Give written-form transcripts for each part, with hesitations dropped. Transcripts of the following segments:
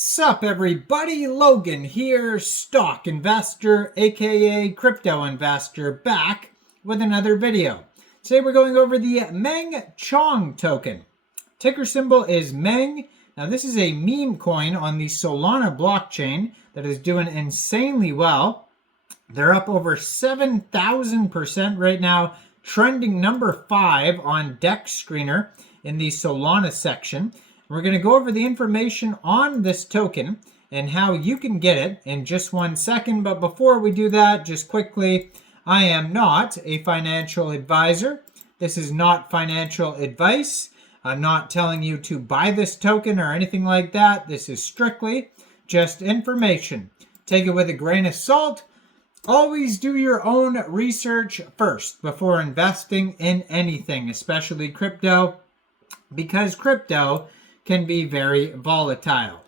Sup everybody, Logan here, stock investor aka crypto investor, back with another video. Today we're going over the Meng Chong token. Ticker symbol is Meng. Now this is a meme coin on the Solana blockchain that is doing insanely well. They're up over 7,000% right now, trending number 5 on DEX Screener in the Solana section. We're going to go over the information on this token and how you can get it in just 1 second. But before we do that, just quickly, I am not a financial advisor. This is not financial advice. I'm not telling you to buy this token or anything like that. This is strictly just information. Take it with a grain of salt. Always do your own research first before investing in anything, especially crypto, because crypto can be very volatile.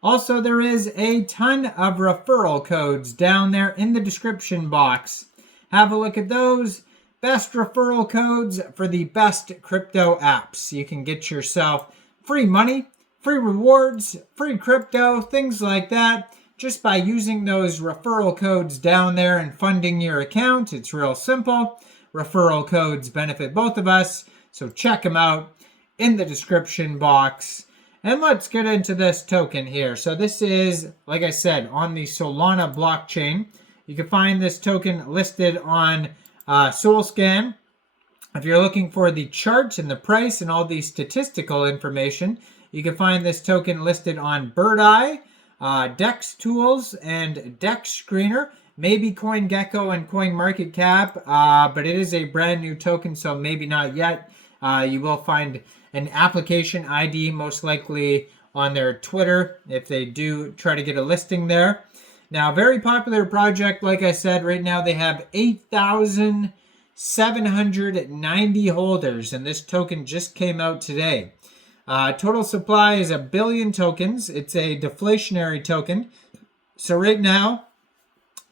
Also, there is a ton of referral codes down there in the description box. Have a look at those. Best referral codes for the best crypto apps. You can get yourself free money, free rewards, free crypto, things like that, just by using those referral codes down there and funding your account. It's real simple. Referral codes benefit both of us, so check them out in the description box. And let's get into this token here. So this is, like I said, on the Solana blockchain. You can find this token listed on Solscan. If you're looking for the chart and the price and all the statistical information, you can find this token listed on Bird Eye, DEX Tools, and DEX Screener. Maybe CoinGecko and CoinMarketCap, but it is a brand new token, so maybe not yet. You will find an application ID most likely on their Twitter if they do try to get a listing there. Now, very popular project, like I said, right now they have 8,790 holders, and this token just came out today. Total supply is 1 billion tokens. It's a deflationary token. So right now,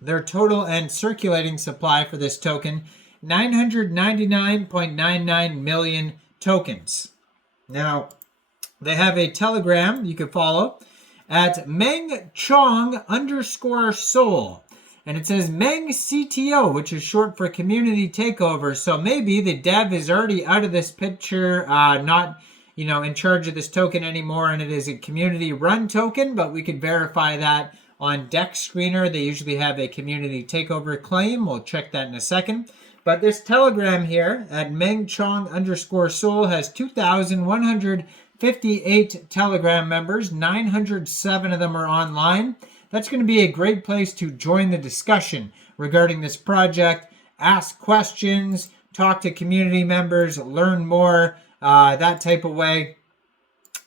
their total and circulating supply for this token, 999.99 million tokens. Now, they have a Telegram you can follow at Meng_Chong_Sol. And it says Meng CTO, which is short for community takeover. So maybe the dev is already out of this picture, not in charge of this token anymore, and it is a community run token, but we could verify that on DEX Screener. They usually have a community takeover claim. We'll check that in a second. But this Telegram here at Meng_Chong_Sol has 2,158 Telegram members. 907 of them are online. That's going to be a great place to join the discussion regarding this project, ask questions, talk to community members, learn more, that type of way.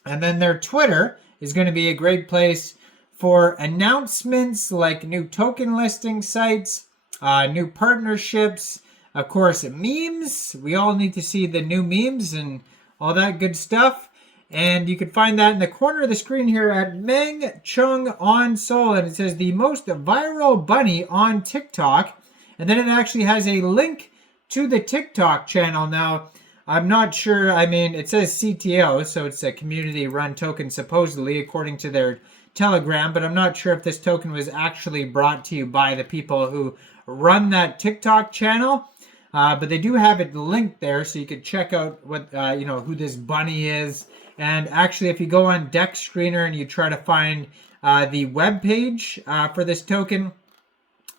And then their Twitter is going to be a great place for announcements like new token listing sites, new partnerships, of course, memes. We all need to see the new memes and all that good stuff. And you can find that in the corner of the screen here at Meng Chong on Sol. And it says the most viral bunny on TikTok. And then it actually has a link to the TikTok channel. Now, I'm not sure. I mean, it says CTO, so it's a community run token, supposedly, according to their Telegram. But I'm not sure if this token was actually brought to you by the people who run that TikTok channel. But they do have it linked there, so you could check out what who this bunny is. And actually, if you go on DEX Screener and you try to find the web page for this token,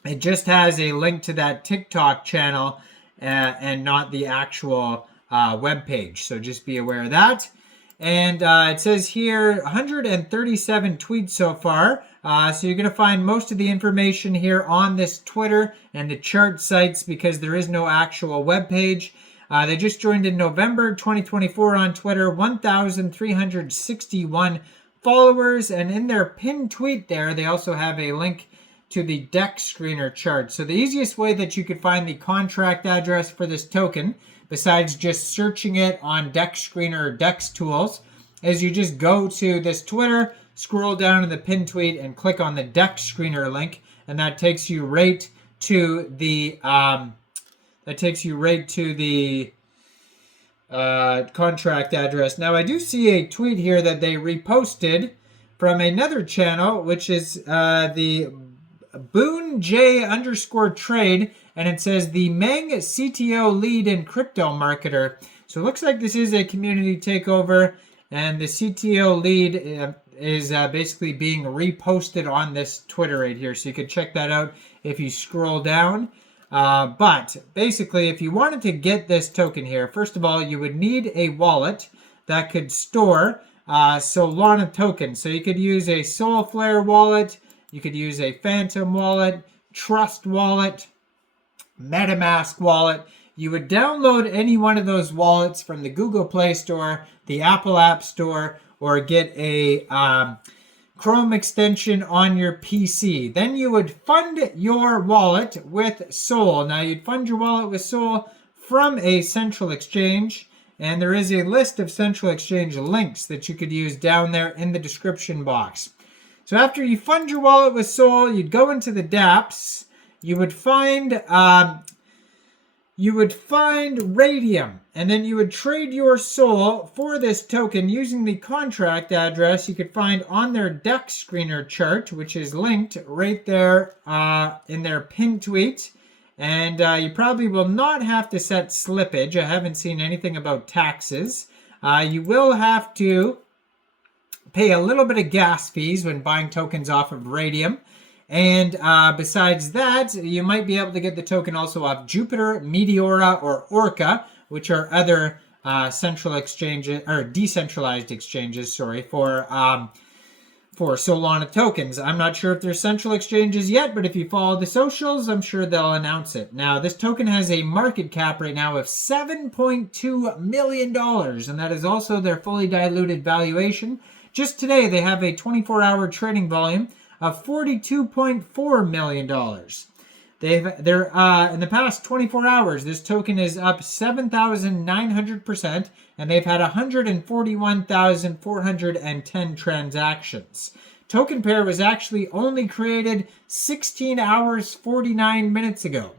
it just has a link to that TikTok channel and not the actual web page. So just be aware of that. And it says here 137 tweets so far. So you're going to find most of the information here on this Twitter and the chart sites because there is no actual web page. They just joined in November 2024 on Twitter, 1,361 followers. And in their pinned tweet there, they also have a link to the DEX Screener chart. So the easiest way that you could find the contract address for this token, besides just searching it on DEX Screener or DEX Tools, is you just go to this Twitter, scroll down in the pinned tweet, and click on the DEX Screener link, and that takes you right to the contract address. Now, I do see a tweet here that they reposted from another channel, which is the Boone J _trade, and it says the Meng CTO lead and crypto marketer. So it looks like this is a community takeover, and the CTO lead is basically being reposted on this Twitter right here. So you could check that out if you scroll down. But basically, if you wanted to get this token here, first of all, you would need a wallet that could store Solana tokens. So you could use a Solflare wallet, you could use a Phantom wallet, Trust wallet, MetaMask wallet. You would download any one of those wallets from the Google Play Store, the Apple App Store, or get a Chrome extension on your PC. Then you would fund your wallet with Sol. Now you'd fund your wallet with Sol from a central exchange, and there is a list of central exchange links that you could use down there in the description box. So after you fund your wallet with Sol, you'd go into the dApps. You would find Raydium, and then you would trade your Sol for this token using the contract address you could find on their DEX screener chart, which is linked right there in their pinned tweet. And you probably will not have to set slippage. I haven't seen anything about taxes. You will have to pay a little bit of gas fees when buying tokens off of Raydium. And besides that, you might be able to get the token also off Jupiter, Meteora, or Orca, which are other central exchanges, or decentralized exchanges, sorry, for Solana tokens. I'm not sure if they're central exchanges yet, but if you follow the socials, I'm sure they'll announce it. Now, this token has a market cap right now of $7.2 million, and that is also their fully diluted valuation. Just today, they have a 24-hour trading volume of $42.4 million. They're in the past 24 hours, this token is up 7,900%, and they've had 141,410 transactions. Token pair was actually only created 16 hours 49 minutes ago.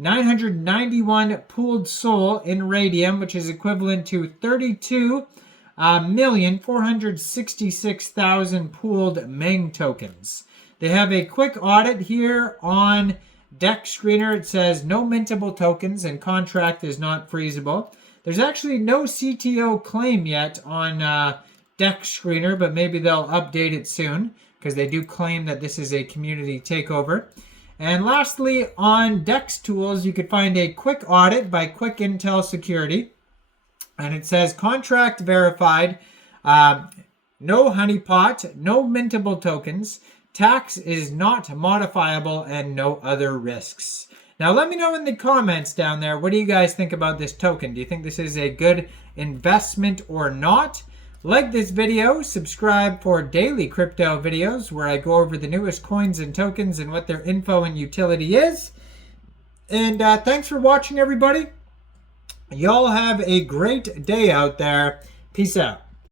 991 pooled Sol in Raydium, which is equivalent to 32,466,000 pooled Meng tokens. They have a quick audit here on DEX screener. It says no mintable tokens and contract is not freezable. There's actually no CTO claim yet on DEX screener, but maybe they'll update it soon because they do claim that this is a community takeover. And lastly, on DEX tools, you could find a quick audit by Quick Intel Security. And it says contract verified, no honeypot, no mintable tokens, tax is not modifiable, and no other risks. Now let me know in the comments down there, what do you guys think about this token? Do you think this is a good investment or not? Like this video, subscribe for daily crypto videos where I go over the newest coins and tokens and what their info and utility is. And thanks for watching, everybody. Y'all have a great day out there. Peace out.